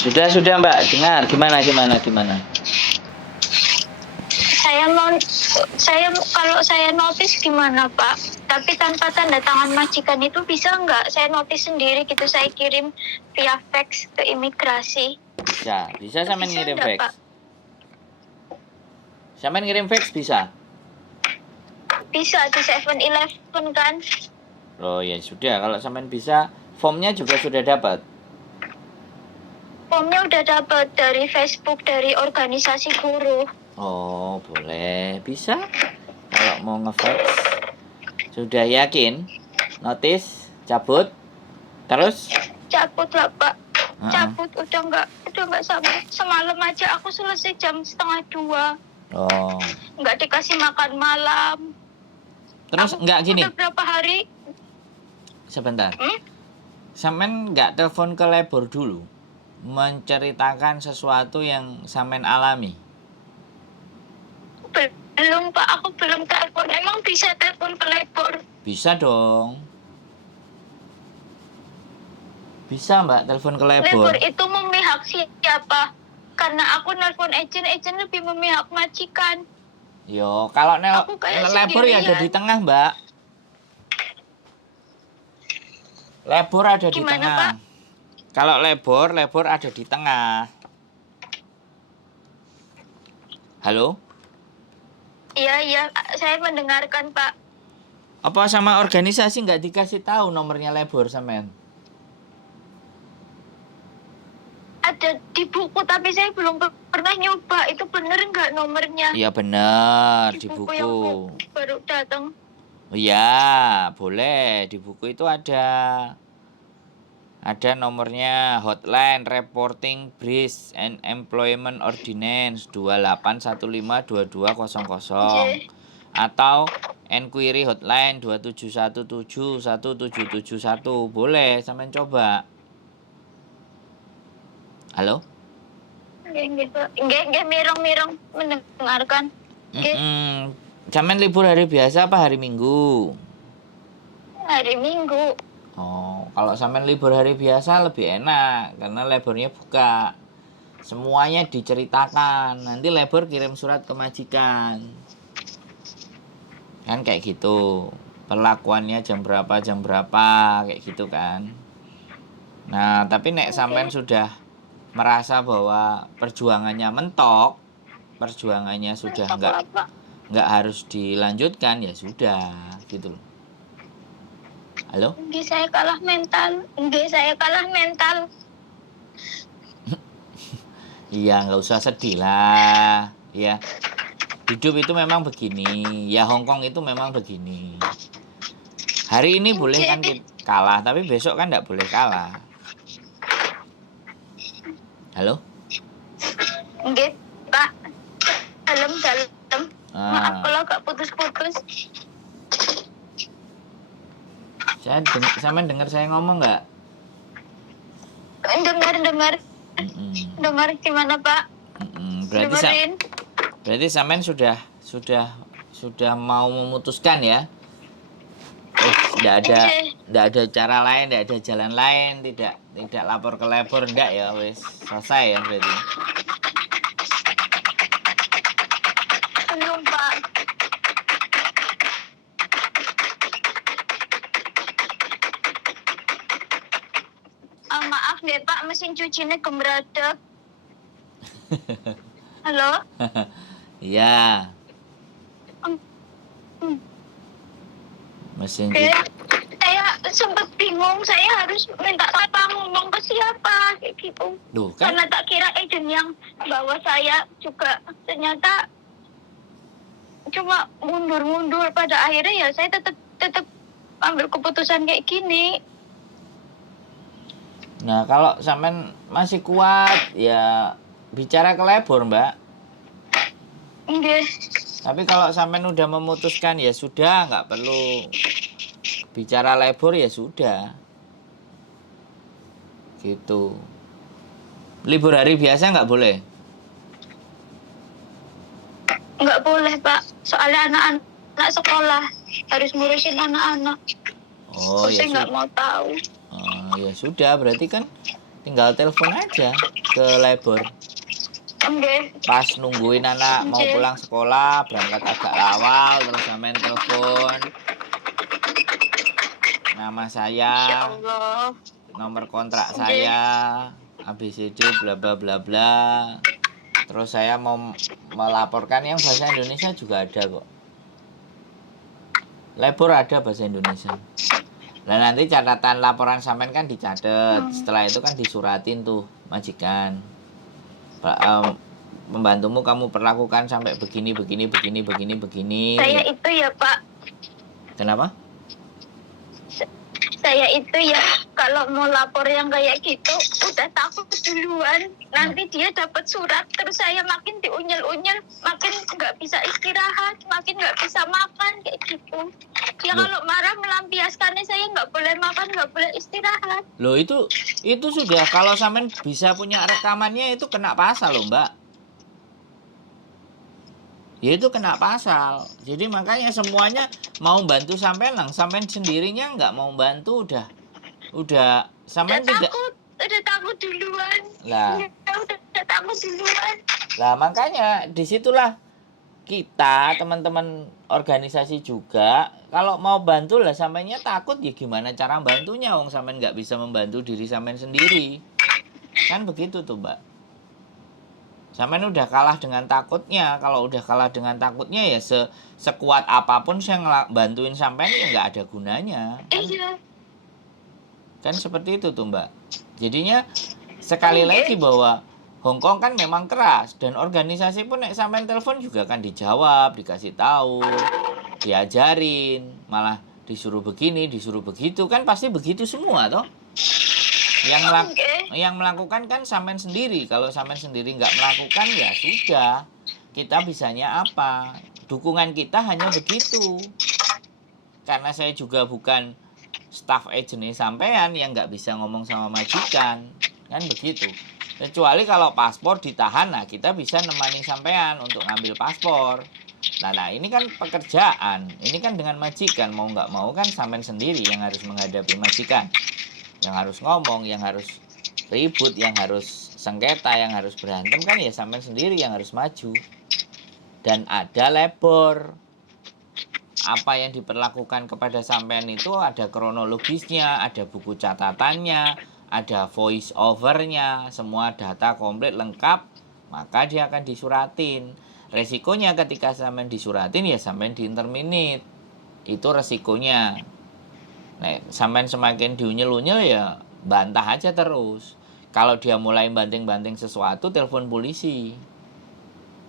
Sudah Mbak, dengar. Gimana? Kalau saya notice gimana Pak? Tapi tanpa tanda tangan majikan itu bisa nggak? Saya notice sendiri gitu, saya kirim via fax ke imigrasi. Bisa sampean ngirim enggak, fax. Pak? Sampean ngirim fax bisa? Bisa di 7-Eleven kan? Oh ya sudah, kalau sampean bisa, formnya juga sudah dapat. Formnya udah dapat dari Facebook, dari organisasi buruh. Oh, boleh. Bisa. Kalau mau ngefax. Sudah yakin? Notice, cabut. Terus? Cabut lah, Pak. Cabut udah nggak sampai. Semalam aja aku selesai jam 1:30. Oh. Nggak dikasih makan malam. Terus enggak gini. Udah berapa hari? Sebentar. Sampean enggak telepon ke labor dulu menceritakan sesuatu yang sampean alami? Belum Pak, aku belum telepon. Emang bisa telepon ke labor? Bisa dong. Bisa Mbak telepon ke labor. Labor itu memihak siapa? Karena aku nelpon agent lebih memihak majikan. Yo, kalau labor ya ada di tengah Mbak. Labor ada di tengah. Pak? Kalau labor ada di tengah. Halo? Iya, saya mendengarkan Pak. Apa sama organisasi nggak dikasih tahu nomornya labor sampean? Ada di buku tapi saya belum pernah nyoba. Itu bener nggak nomornya? Iya benar, di buku. Yang baru datang. Oh iya, boleh. Di buku itu ada nomornya Hotline Reporting Breach and Employment Ordinance 28152200 atau Enquiry Hotline 27171771. Boleh, sampean coba. Halo? Nggak, mirong mendengarkan. Sampean libur hari biasa apa hari Minggu? Hari Minggu. Oh, kalau sampean libur hari biasa lebih enak karena labornya buka. Semuanya diceritakan. Nanti labor kirim surat ke majikan. Kan kayak gitu. Perlakuannya jam berapa kayak gitu kan. Nah, tapi nek sampean sudah merasa bahwa perjuangannya mentok, perjuangannya sudah nggak harus dilanjutkan, ya sudah gitu loh. Halo? Saya kalah mental. Iya, nggak usah sedih lah. Ya, hidup itu memang begini. Ya, Hongkong itu memang begini. Hari ini boleh kan kalah, tapi besok kan nggak boleh kalah. Halo? Nggih, Pak. Dalam. Maaf kalau agak putus-putus. Sampean dengar saya ngomong nggak? Dengar. Dengar gimana Pak? Berarti sampean sudah mau memutuskan ya? Tidak ada cara lain, tidak ada jalan lain, tidak lapor ke labor, enggak ya, wes selesai ya berarti. Belum Pak. Maaf deh Pak, mesin cucinya gembradak. Halo? Iya. Mesin cuci. Saya sempat bingung, saya harus minta apa, ngomong ke siapa kayak gitu. Duh, kan? Karena tak kira agent yang bawa saya juga ternyata cuma mundur. Pada akhirnya ya saya tetap ambil keputusan kayak gini. Nah, kalau sampean masih kuat ya bicara ke labor, Mbak. Nggih. Tapi kalau sampean udah memutuskan ya sudah, nggak perlu bicara labor ya sudah. Gitu. Libur hari biasa nggak boleh? Nggak boleh Pak, soalnya anak-anak sekolah harus ngurusin anak-anak. Oh ya. Saya nggak mau tahu. Ya sudah, berarti kan tinggal telepon aja. ke labor. Oke. Pas nungguin anak mau Oke. pulang sekolah, berangkat agak awal, terus sampean telepon. Nama saya, Insya Allah. nomor kontrak Oke. saya, ABCD bla bla bla bla. Terus saya mau melaporkan yang bahasa Indonesia juga ada kok. Labor ada bahasa Indonesia. Nah nanti catatan laporan sampean kan dicatat. Setelah itu kan disuratin tuh majikan. Pembantumu kamu perlakukan sampai begini. Saya itu ya Pak. Kenapa? Saya itu ya kalau mau lapor yang kayak gitu udah takut duluan. Nanti dia dapat surat terus saya makin diunyel-unyel, makin nggak bisa istirahat, makin nggak bisa makan kayak gitu. Dia Loh. kalau marah melampiaskannya saya nggak boleh makan, nggak boleh istirahat. Loh itu sudah kalau sampean bisa punya rekamannya itu kena pasal loh Mbak. Ya itu kena pasal. Jadi makanya semuanya mau bantu sampean sampean sendirinya nggak mau bantu udah sampean tidak. Udah takut duluan. Lah. Ya, udah takut duluan. Lah makanya disitulah kita teman-teman organisasi juga kalau mau bantu lah sampainya takut ya gimana cara bantunya wong sampean nggak bisa membantu diri sampean sendiri. Kan begitu tuh Mbak. Sampean udah kalah dengan takutnya. Kalau udah kalah dengan takutnya ya sekuat apapun saya bantuin sampean ya nggak ada gunanya. Iya. Kan seperti itu tuh Mbak. Jadinya sekali lagi bahwa Hongkong kan memang keras dan organisasi pun nek sampean telepon juga kan dijawab, dikasih tahu, diajarin, malah disuruh begini, disuruh begitu kan pasti begitu semua toh. Yang melakukan kan sampean sendiri. Kalau sampean sendiri nggak melakukan ya sudah. Kita bisanya apa? Dukungan kita hanya begitu. Karena saya juga bukan staff agent sampean yang nggak bisa ngomong sama majikan. Kan begitu. Kecuali kalau paspor ditahan, nah kita bisa nemani sampean untuk ngambil paspor. Nah ini kan pekerjaan. Ini kan dengan majikan. Mau nggak mau kan sampean sendiri yang harus menghadapi majikan. Yang harus ngomong, yang harus ribut, yang harus sengketa, yang harus berantem kan ya sampean sendiri yang harus maju. Dan ada labor. Apa yang diperlakukan kepada sampean itu ada kronologisnya, ada buku catatannya, ada voice overnya, semua data komplit lengkap, maka dia akan disuratin. Resikonya ketika sampean disuratin ya sampean diinterminate. Itu resikonya. Nah, sampean semakin diunyel-unyel ya bantah aja terus. Kalau dia mulai banting-banting sesuatu, telepon polisi.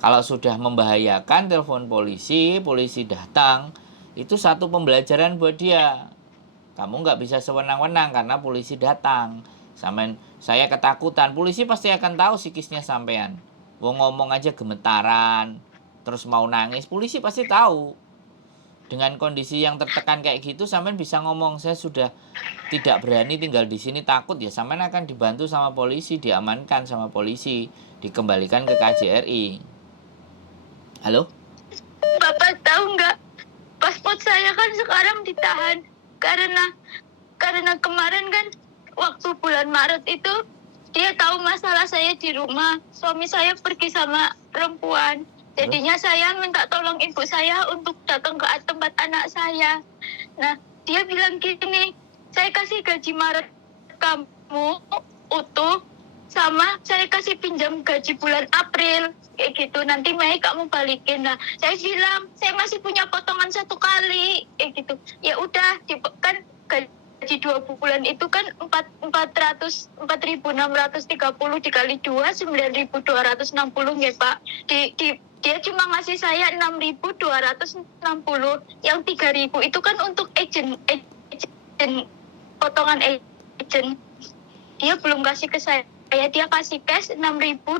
Kalau sudah membahayakan, telepon polisi, polisi datang. Itu satu pembelajaran buat dia. Kamu nggak bisa sewenang-wenang karena polisi datang. Sampean, saya ketakutan, polisi pasti akan tahu psikisnya sampean. Wong ngomong aja gemetaran, terus mau nangis, polisi pasti tahu. Dengan kondisi yang tertekan kayak gitu, sampean bisa ngomong, saya sudah tidak berani tinggal di sini, takut ya sampean akan dibantu sama polisi, diamankan sama polisi, dikembalikan ke KJRI. Halo? Bapak tahu nggak? Paspor saya kan sekarang ditahan karena kemarin kan waktu bulan Maret itu dia tahu masalah saya di rumah. Suami saya pergi sama perempuan. Jadinya saya minta tolong ibu saya untuk datang ke tempat anak saya. Nah, dia bilang gini, saya kasih gaji Maret kamu utuh, sama saya kasih pinjam gaji bulan April, kayak gitu. Nanti Mei kamu balikin. Nah, saya bilang, saya masih punya potongan 1 kali, kayak gitu. Ya udah, kan gaji 2 bulan itu kan 4.630 dikali 2, 9.260 ya Pak. Dia cuma ngasih saya 6.260, yang 3.000 itu kan untuk agent potongan agent. Dia belum kasih ke saya, dia kasih cash 6.260.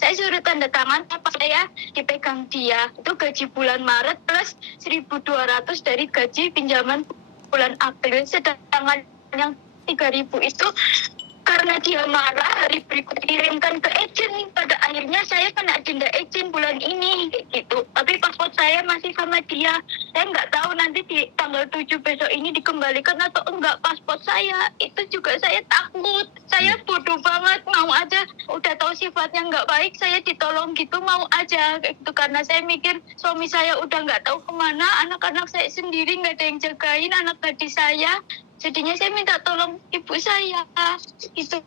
Saya suruh tanda tangan apa saya dipegang dia. Itu gaji bulan Maret plus 1.200 dari gaji pinjaman bulan April. Sedangkan yang 3.000 itu karena dia marah, hari berikut kirimkan ke agent. Pada akhirnya saya kena denda agent bulan ini gitu. Tapi paspor saya masih sama dia. Saya nggak tahu nanti di tanggal 7 besok ini dikembalikan atau enggak paspor saya. Itu juga saya takut. Saya bodoh banget mau aja, udah tahu sifatnya nggak baik, saya ditolong gitu mau aja kayak gitu, karena saya mikir suami saya udah nggak tahu kemana, anak-anak saya sendiri nggak ada yang jagain, anak gadis saya, jadinya saya minta tolong ibu saya gitu.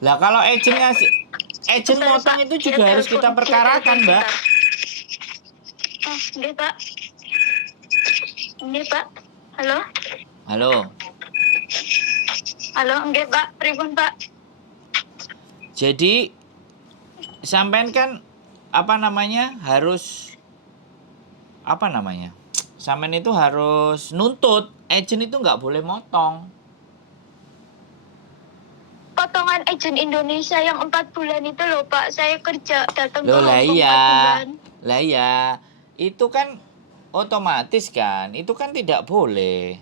Lah kalau agent motong itu juga harus kita perkarakan, Mbak. Oh, nggih, Pak. Nggih, Pak. Halo? Halo. Halo, nggih, Pak. Pripun, Pak? Jadi sampean kan harus sampean itu harus nuntut, agent itu nggak boleh motong. Potongan agent Indonesia yang 4 bulan itu loh, Pak. Saya kerja datang ke Loh lah Hongkong 4 iya. bulan. Lah iya. Itu kan otomatis kan, itu kan tidak boleh.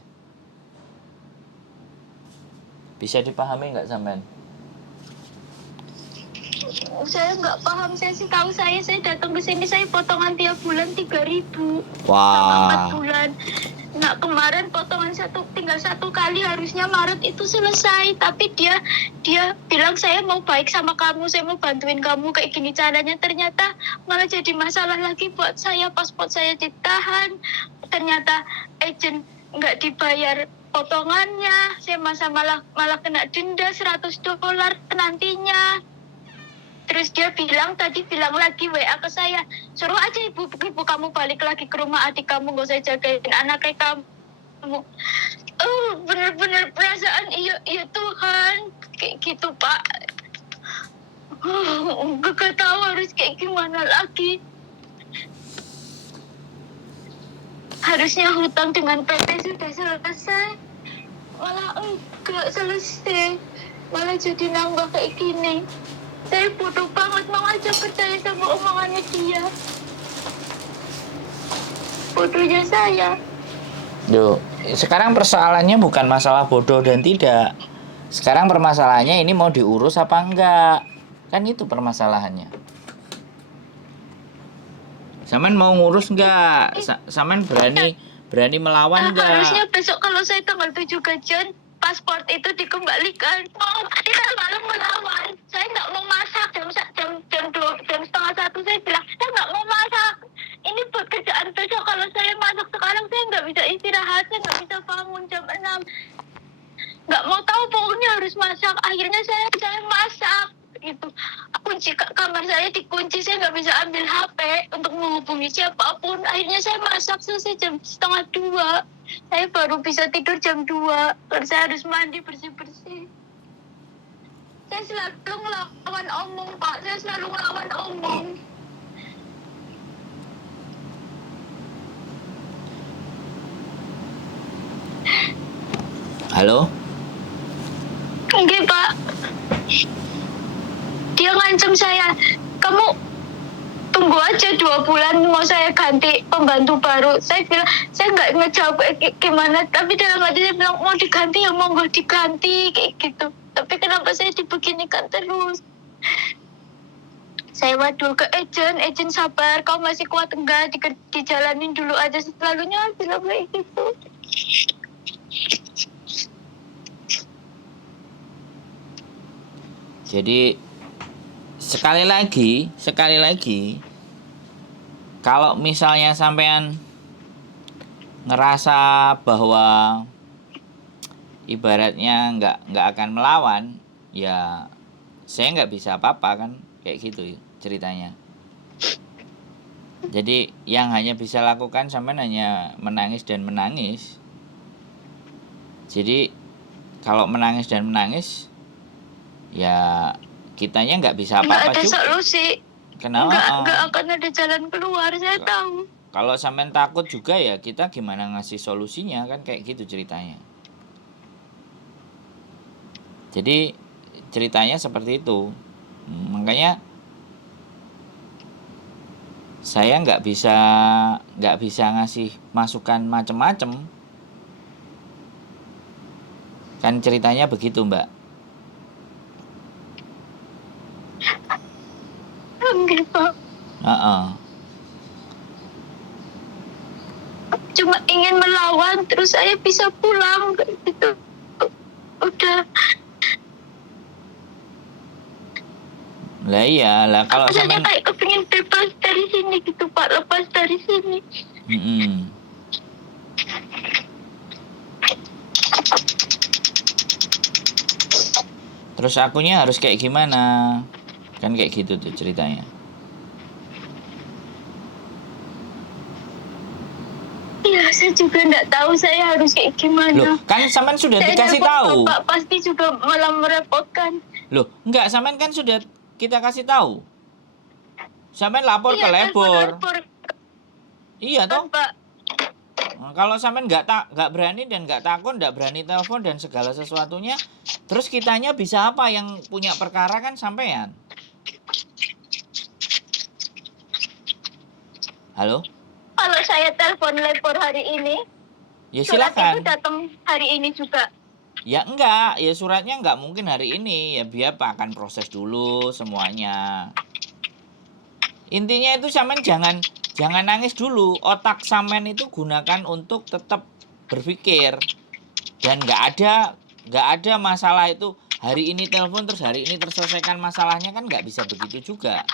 Bisa dipahami nggak sampean? Saya nggak paham, saya sih tahu saya datang ke sini saya potongan tiap bulan 3.000 Wah. 4 bulan. Nah kemarin potongan tinggal 1 kali, harusnya Maret itu selesai, tapi dia bilang saya mau baik sama kamu, saya mau bantuin kamu kayak gini caranya, ternyata malah jadi masalah lagi buat saya. Paspor saya ditahan, ternyata agent nggak dibayar potongannya, saya malah kena denda $100 nantinya. Terus dia bilang lagi WA ke saya, suruh aja ibu kamu balik lagi ke rumah adik kamu, gak usah jagain anak kayak kamu. Bener-bener perasaan iya Tuhan kayak gitu, Pak. Gak tahu harus kayak gimana lagi. Harusnya hutang dengan PT sudah selesai, malah enggak selesai, malah jadi nambah kayak gini. Saya bodoh banget, mau aja percaya sama omongannya dia. Bodohnya saya. Duh, sekarang persoalannya bukan masalah bodoh dan tidak. Sekarang permasalahannya ini mau diurus apa enggak. Kan itu permasalahannya. Saman mau ngurus enggak? Saman berani melawan enggak? Harusnya besok kalau saya tanggal 7 gajian, paspor itu dikembalikan. Kita malam melawan. Saya nggak mau masak jam 12:30 saya bilang saya nggak mau masak. Ini pekerjaan besok, kalau saya masak sekarang saya nggak bisa istirahat, saya nggak bisa bangun jam 6. Nggak mau tahu, pokoknya harus masak. Akhirnya saya masak gitu. Kunci kamar saya dikunci, saya nggak bisa ambil HP untuk menghubungi siapapun. Akhirnya saya masak selesai jam 1:30. Saya baru bisa tidur jam 2. Karena saya harus mandi bersih-bersih. Saya selalu ngelawan omong, Pak. Saya selalu ngelawan omong. Halo? Enggak, Pak. Dia ngancam saya, kamu tunggu aja 2 bulan mau saya ganti pembantu baru. Saya bilang, saya nggak ngejawab gimana, tapi dalam hati saya bilang mau diganti ya monggo diganti kayak gitu. Tapi kenapa saya dibeginikan terus? Saya wadul ke agent sabar, kau masih kuat enggak, dijalanin dulu aja, selalunya bilang kayak gitu. Jadi sekali lagi kalau misalnya sampean ngerasa bahwa ibaratnya nggak akan melawan, ya saya nggak bisa apa-apa kan, kayak gitu ceritanya. Jadi yang hanya bisa lakukan sampean hanya menangis dan menangis. Jadi kalau menangis dan menangis, ya kitanya nggak bisa apa-apa juga. Nggak ada solusi. Kenapa? Nggak akan ada jalan keluar, saya tahu. Kalau sampean takut juga ya kita gimana ngasih solusinya, kan kayak gitu ceritanya. Jadi ceritanya seperti itu. Makanya saya nggak bisa ngasih masukan macem-macem. Kan ceritanya begitu, Mbak. Enggak. Cuma ingin melawan terus saya bisa pulang gitu. Udah Lah iya, lah kalau Aku saja sampean kayak kepingin bebas dari sini gitu Pak, lepas dari sini. mm-mm. Terus akunya harus kayak gimana? Kan kayak gitu tuh ceritanya. Iya, saya juga nggak tahu saya harus kayak Loh, gimana. kan sampean sudah Saya dikasih telepon tahu. Bapak pasti juga malah merepotkan. Loh, enggak, sampean kan sudah kita kasih tahu. Sampean lapor ke Iya, telepon labor. lapor Iya kan toh? Pak. Nah, kalau sampean nggak berani dan nggak takut, nggak berani telepon dan segala sesuatunya, terus kitanya bisa apa? Yang punya perkara kan sampean. Halo? Kalau saya telepon lapor hari ini, Ya surat itu silakan. datang hari ini juga. Ya enggak, ya suratnya enggak mungkin hari ini. Ya biar Pak akan proses dulu semuanya. Intinya itu sampean jangan nangis dulu. Otak sampean itu gunakan untuk tetap berpikir. Dan nggak ada masalah itu hari ini telepon terus hari ini terselesaikan masalahnya, kan nggak bisa begitu juga.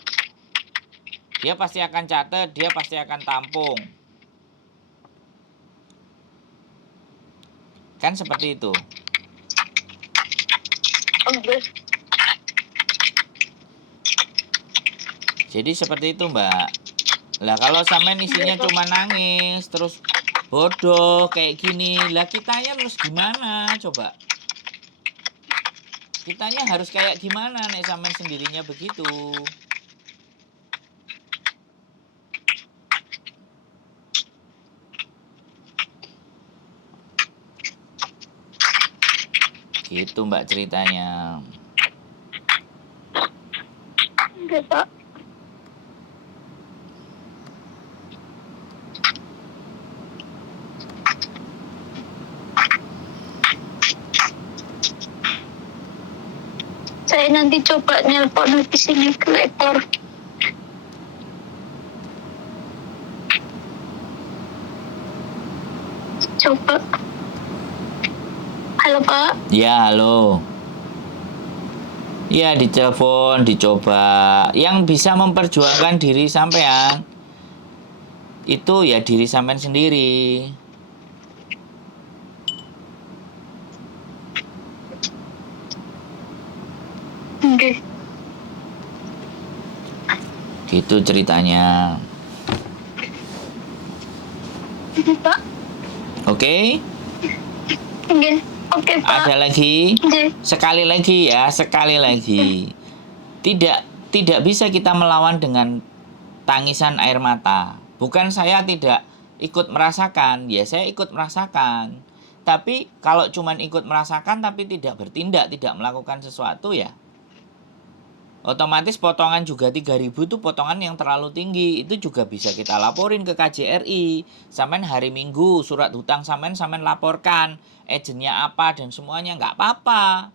Dia pasti akan catat, dia pasti akan tampung. Kan seperti itu. Oke. Jadi seperti itu, Mbak. Lah kalau sampean isinya cuma nangis terus bodoh kayak gini, lah kitanya terus gimana coba? Kitanya harus kayak gimana nek sampean sendirinya begitu? Gitu Mbak ceritanya. Oke Pak. Saya nanti coba nelpon habis ini ke lapor. Coba. Halo Pak. Ya, halo. Ya, ditelepon, dicoba. Yang bisa memperjuangkan diri sampean itu ya diri sampean sendiri. Oke. Gitu ceritanya. Pak. Oke? Oke. Oke Pak. Ada lagi? Oke. Sekali lagi. Tidak bisa kita melawan dengan tangisan air mata. Bukan saya tidak ikut merasakan, ya saya ikut merasakan. Tapi kalau cuman ikut merasakan tapi tidak bertindak, tidak melakukan sesuatu ya otomatis potongan juga 3.000 itu potongan yang terlalu tinggi. Itu juga bisa kita laporin ke KJRI. Sampean hari Minggu surat hutang sampean laporkan agennya apa dan semuanya, nggak apa-apa.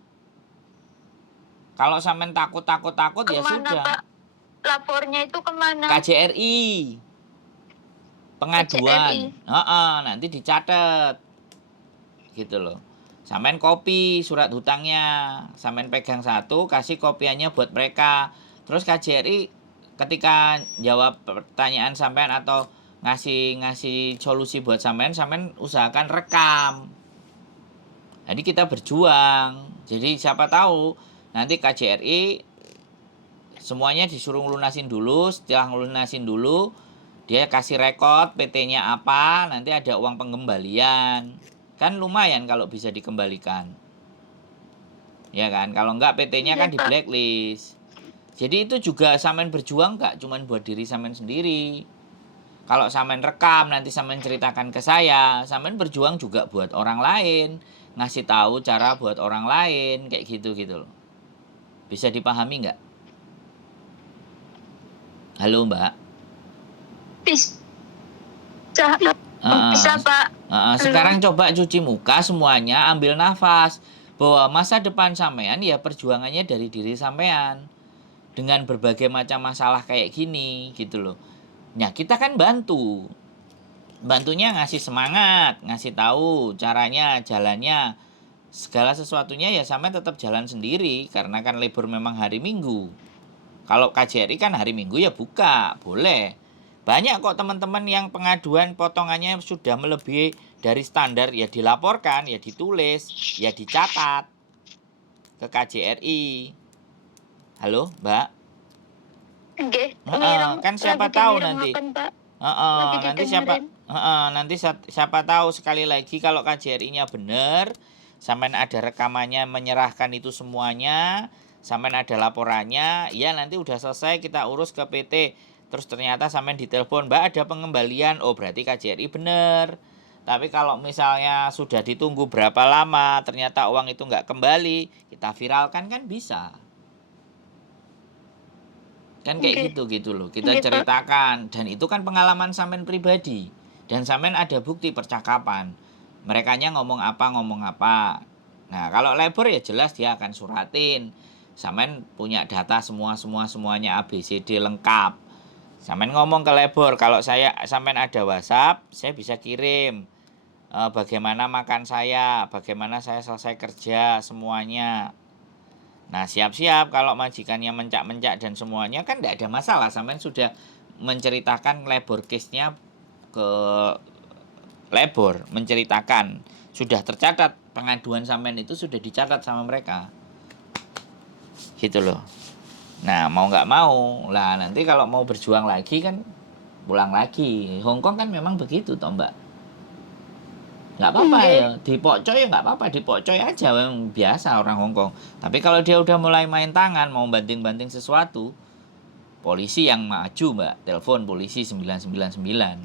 Kalau sampean takut ya sudah. Pak? Lapornya itu kemana? KJRI. Pengaduan. Nanti dicatat. Gitu loh. Sampean kopi surat hutangnya, sampean pegang satu, kasih kopiannya buat mereka. Terus KJRI ketika jawab pertanyaan sampean atau ngasih solusi buat sampean usahakan rekam. Jadi kita berjuang. Jadi siapa tahu nanti KJRI semuanya disuruh ngelunasin dulu. Setelah ngelunasin dulu, dia kasih rekod PT-nya apa, nanti ada uang pengembalian. Kan lumayan kalau bisa dikembalikan. Ya kan? Kalau enggak PT-nya kan di blacklist. Jadi itu juga sampean berjuang enggak cuma buat diri sampean sendiri. Kalau sampean rekam nanti sampean ceritakan ke saya, sampean berjuang juga buat orang lain, ngasih tahu cara buat orang lain kayak gitu loh. Bisa dipahami enggak? Halo, Mbak. Bisa. Bisa Pak. Sekarang coba cuci muka semuanya, ambil nafas. Bahwa masa depan sampean ya perjuangannya dari diri sampean. Dengan berbagai macam masalah kayak gini gitu loh. Nah kita kan bantu. Bantunya ngasih semangat, ngasih tahu caranya, jalannya. Segala sesuatunya ya sampean tetap jalan sendiri. Karena kan libur memang hari Minggu. Kalau KJRI kan hari Minggu ya buka, boleh. Banyak kok teman-teman yang pengaduan potongannya sudah melebihi dari standar, ya dilaporkan, ya ditulis, ya dicatat ke KJRI. Halo, Mbak? Nggih, Kan siapa lagi tahu dimireng nanti. makan, Pak. Lagi Nanti siapa didengerin. nanti siapa tahu sekali lagi kalau KJRI-nya benar, sampean ada rekamannya menyerahkan itu semuanya, sampean ada laporannya, ya nanti udah selesai kita urus ke PT. Terus ternyata sampean ditelepon, Mbak ada pengembalian, oh berarti KJRI benar. Tapi kalau misalnya sudah ditunggu berapa lama, ternyata uang itu nggak kembali, kita viralkan kan bisa. Kan kayak gitu loh, kita Oke, Pak. ceritakan. Dan itu kan pengalaman sampean pribadi, dan sampean ada bukti percakapan merekanya ngomong apa. Nah kalau labor ya jelas dia akan suratin, sampean punya data semuanya ABCD lengkap. Sampean ngomong ke labor, kalau sampean ada WhatsApp, saya bisa kirim bagaimana makan saya, bagaimana saya selesai kerja, semuanya. Nah siap-siap kalau majikannya mencak-mencak dan semuanya kan tidak ada masalah. Sampean sudah menceritakan labor case-nya ke labor, menceritakan. Sudah tercatat, pengaduan sampean itu sudah dicatat sama mereka. Gitu loh. Nah mau nggak mau, lah nanti kalau mau berjuang lagi kan pulang lagi. Hongkong kan memang begitu toh Mbak. Nggak apa-apa ya, dipokcoy ya nggak apa-apa, dipokcoy aja, yang biasa orang Hongkong. Tapi kalau dia udah mulai main tangan, mau banting-banting sesuatu, polisi yang maju Mbak, telepon polisi 999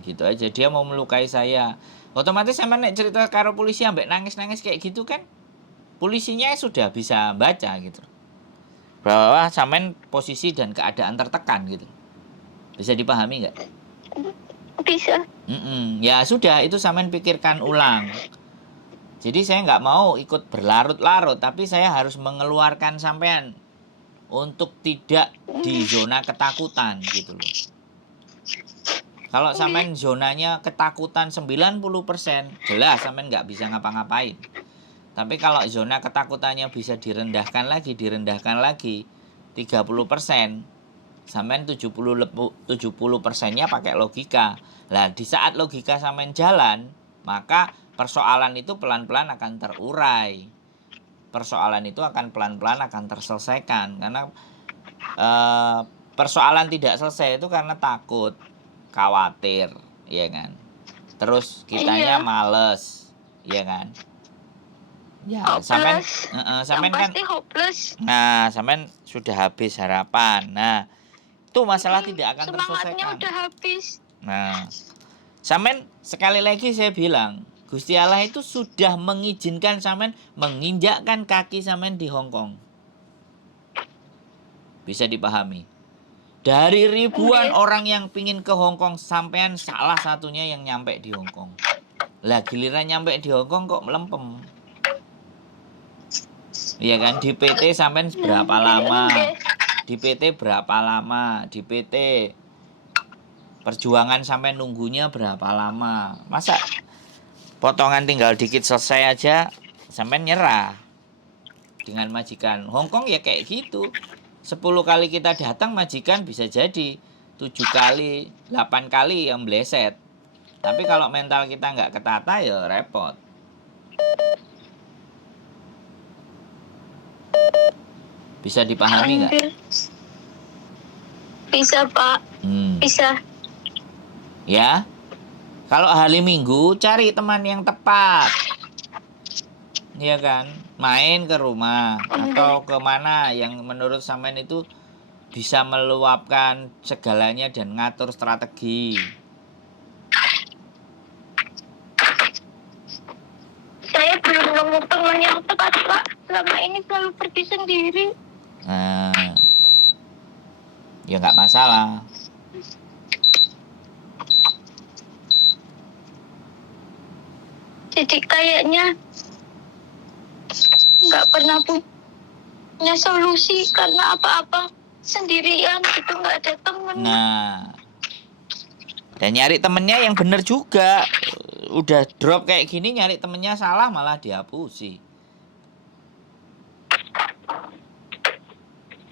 gitu aja. Dia mau melukai saya, otomatis sampai nek cerita karo polisi ambek nangis-nangis kayak gitu kan, polisinya sudah bisa baca gitu, bahwa sampean posisi dan keadaan tertekan gitu. Bisa dipahami nggak? Bisa. Ya sudah, itu sampean pikirkan ulang. Jadi saya nggak mau ikut berlarut-larut, tapi saya harus mengeluarkan sampean untuk tidak di zona ketakutan gitu loh. Kalau sampean zonanya ketakutan 90%, jelas sampean nggak bisa ngapa-ngapain. Tapi kalau zona ketakutannya bisa direndahkan lagi, 30%, sampean 70%-nya pakai logika. Lah di saat logika sampean jalan, maka persoalan itu pelan-pelan akan terurai. Persoalan itu akan pelan-pelan akan terselesaikan. Karena persoalan tidak selesai itu karena takut, khawatir, ya kan. Terus kitanya males, ya kan. Ya, sampean kan hopeless. Nah, sampean sudah habis harapan. Nah, itu masalah tidak akan terselesaikan. Semangatnya udah habis. Nah, sampean sekali lagi saya bilang, Gusti Allah itu sudah mengizinkan sampean menginjakkan kaki sampean di Hongkong. Bisa dipahami. Dari ribuan orang yang pingin ke Hongkong, sampean salah satunya yang nyampe di Hongkong. Lah giliran nyampe di Hongkong kok melempem. Iya kan, di PT sampean berapa lama? Di PT berapa lama? Di PT perjuangan sampai nunggunya berapa lama? Masa potongan tinggal dikit selesai aja sampai nyerah dengan majikan. Hongkong ya kayak gitu. 10 kali kita datang majikan bisa jadi 7 kali, 8 kali yang bleset. Tapi kalau mental kita nggak ketata ya repot. Bisa dipahami nggak? Bisa Pak. Bisa. Ya, kalau hari Minggu cari teman yang tepat, iya kan, main ke rumah atau kemana yang menurut sampean itu bisa meluapkan segalanya dan ngatur strategi. Saya belum nemu teman yang tepat Pak, selama ini selalu pergi sendiri. Ya nggak masalah. Jadi kayaknya nggak pernah punya solusi karena apa-apa sendirian gitu, nggak ada temen. Nah, dan nyari temennya yang bener juga. Udah drop kayak gini nyari temennya salah malah dihapusi.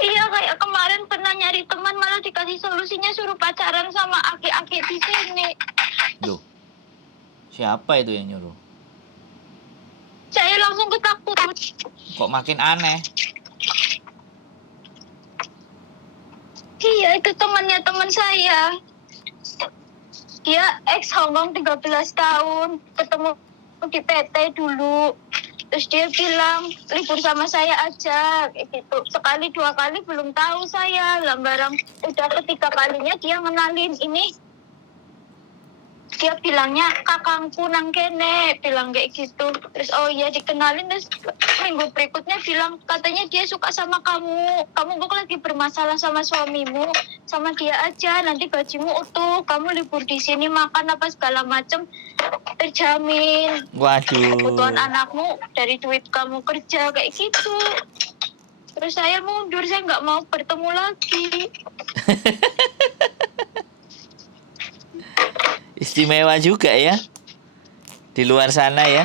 Iya, kayak kemarin pernah nyari nyari teman malah dikasih solusinya suruh pacaran sama aki-aki di sini. Loh, siapa itu yang nyuruh? Saya langsung ketakutan. Kok makin aneh? Iya, itu temannya teman saya. Dia ex Hongkong 13 tahun, ketemu di PT dulu. Terus dia bilang, libur sama saya aja, kayak gitu. Sekali, 2 kali belum tahu saya. Lah barang udah ketiga kalinya dia ngenalin ini. Dia bilangnya kakangku nang kene, bilang kayak gitu. Terus oh iya dikenalin, terus minggu berikutnya bilang katanya dia suka sama kamu. Kamu kok lagi bermasalah sama suamimu, sama dia aja, nanti gajimu utuh. Kamu libur di sini makan apa segala macem terjamin. Waduh. Kebutuhan anakmu dari duit kamu kerja kayak gitu. Terus saya mundur, saya nggak mau bertemu lagi. Istimewa juga ya. Di luar sana ya.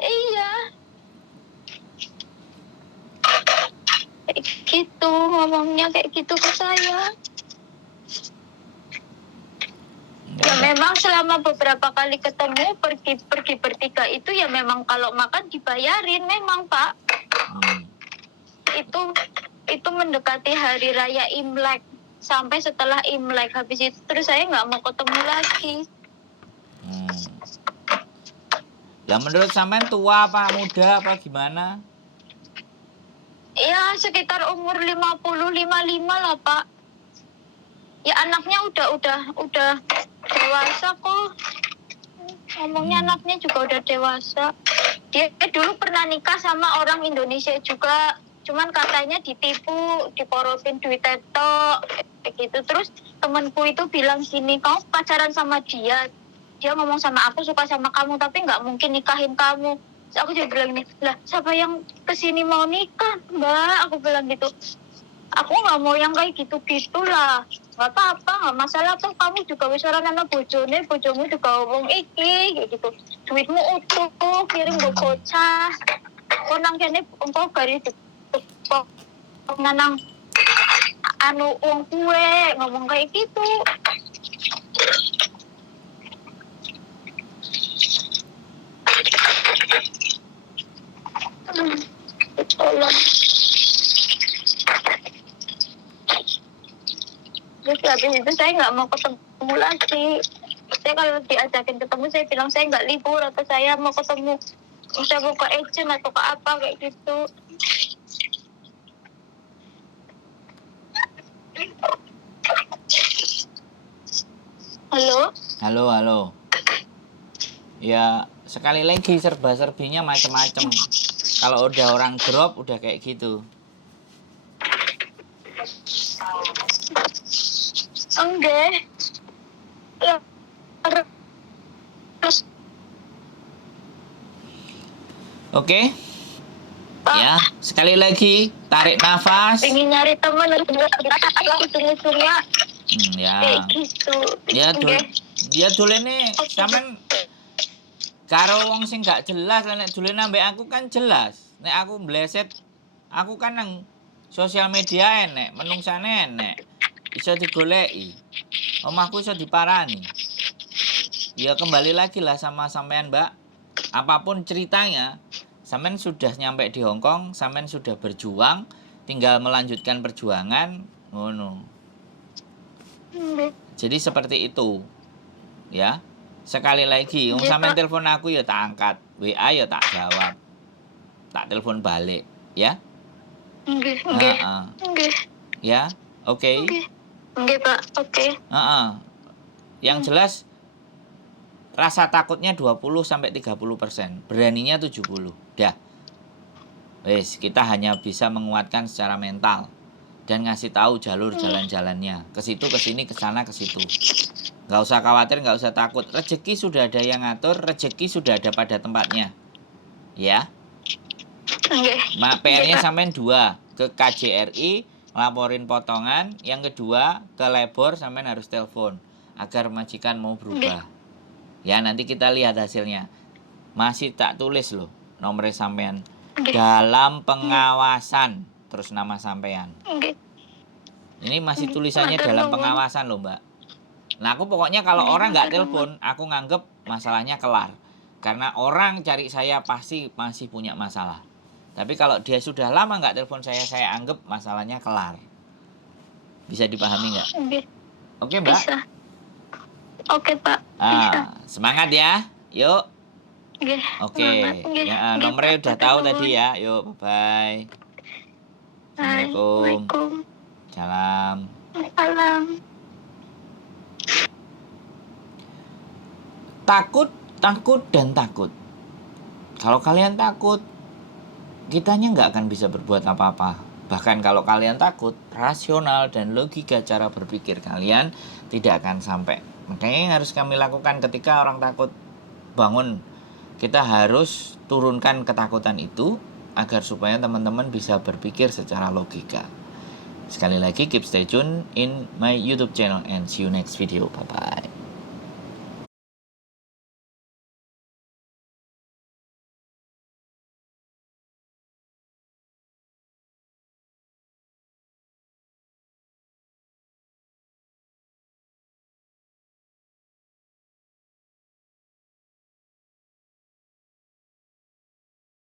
Iya. Kayak gitu, ngomongnya kayak gitu ke saya. Ya memang selama beberapa kali ketemu pergi bertiga itu ya memang kalau makan dibayarin memang Pak. Itu mendekati hari raya Imlek. Sampai setelah Imlek, habis itu terus saya nggak mau ketemu lagi. Lah menurut sampean tua apa muda apa gimana? Ya sekitar umur 50-55 lah Pak. Ya anaknya udah dewasa kok. Ngomongnya anaknya juga udah dewasa. Dia dulu pernah nikah sama orang Indonesia juga. Cuman katanya ditipu, diporotin duit tetok, kayak gitu. Terus temanku itu bilang gini, kamu pacaran sama dia. Dia ngomong sama aku suka sama kamu, tapi nggak mungkin nikahin kamu. Terus aku juga bilang nih, lah siapa yang kesini mau nikah, Mbak? Aku bilang gitu. Aku nggak mau yang kayak gitu-gitu lah. Nggak apa-apa, nggak masalah. Tuh kamu juga wisaran sama bojone, bojomu juga ngomong iki, kayak gitu. Duitmu utuh, kirim gue bocah. Kok nang kene engkau garis kok nanang anu uang kue ngomong kayak gitu. Tolong. Terus habis itu saya nggak mau ketemu lagi. Saya kalau diajakin ketemu saya bilang saya nggak libur atau saya mau ketemu. Saya mau ke agent atau ke apa kayak gitu. Halo? Halo. Ya, sekali lagi serba-serbinya macam-macam. Kalau udah orang drop udah kayak gitu. Enggak. Terus Oke? Ya, sekali lagi tarik nafas. ingin nyari teman ujung-ujungnya Ya. kayak gitu. Ya dolene sampean karo wong sing gak jelas, nek dolene ambek aku kan jelas. Nek aku mbleset, aku kan nang sosial media enek, menungsane enek. Iso digoleki. Omahku iso diparani. Ya kembali lagi lah sama sampean, Mbak. Apapun ceritanya, sampean sudah nyampe di Hongkong, sampean sudah berjuang, tinggal melanjutkan perjuangan, ngono. Jadi seperti itu. Ya. Sekali lagi, wong sampean telepon aku ya tak angkat, WA ya tak jawab. Tak telepon balik, ya. Nggih. Ya. Oke. Nggih, Pak. Oke. Yang jelas rasa takutnya 20-30%, beraninya 70%. Dah. Wes, kita hanya bisa menguatkan secara mental dan ngasih tahu jalur jalan-jalannya. Ke situ, ke sini, ke sana, ke situ. Nggak usah khawatir, nggak usah takut. Rezeki sudah ada yang ngatur, rezeki sudah ada pada tempatnya. Ya. PR-nya sampean 2, ke KJRI laporin potongan, yang kedua ke labor sampean harus telepon agar majikan mau berubah. Ya, nanti kita lihat hasilnya. Masih tak tulis loh nomor sampean. Dalam pengawasan, terus nama sampean. Ini masih tulisannya Matur dalam nuwun. pengawasan loh, Mbak. Nah, aku pokoknya kalau orang nggak telepon, aku nganggep masalahnya kelar. Karena orang cari saya pasti masih punya masalah. Tapi kalau dia sudah lama nggak telepon saya anggap masalahnya kelar. Bisa dipahami nggak? Nggih, Oke, Mbak? bisa. Oke, Pak. Bisa. Semangat ya. Yuk. Nggih. Oke. Semangat. Nggih. Ya, Nggih, nomornya Pak. udah Matur tahu nuwun. tadi ya. Yuk, bye-bye. Assalamualaikum. Waalaikumsalam. Salam. Salam. Takut, dan takut. Kalau kalian takut, kitanya nggak akan bisa berbuat apa-apa. Bahkan kalau kalian takut, rasional dan logika cara berpikir kalian tidak akan sampai. Makanya yang harus kami lakukan ketika orang takut bangun, kita harus turunkan ketakutan itu agar supaya teman-teman bisa berpikir secara logika. Sekali lagi, keep stay tune in my YouTube channel and see you next video. Bye-bye.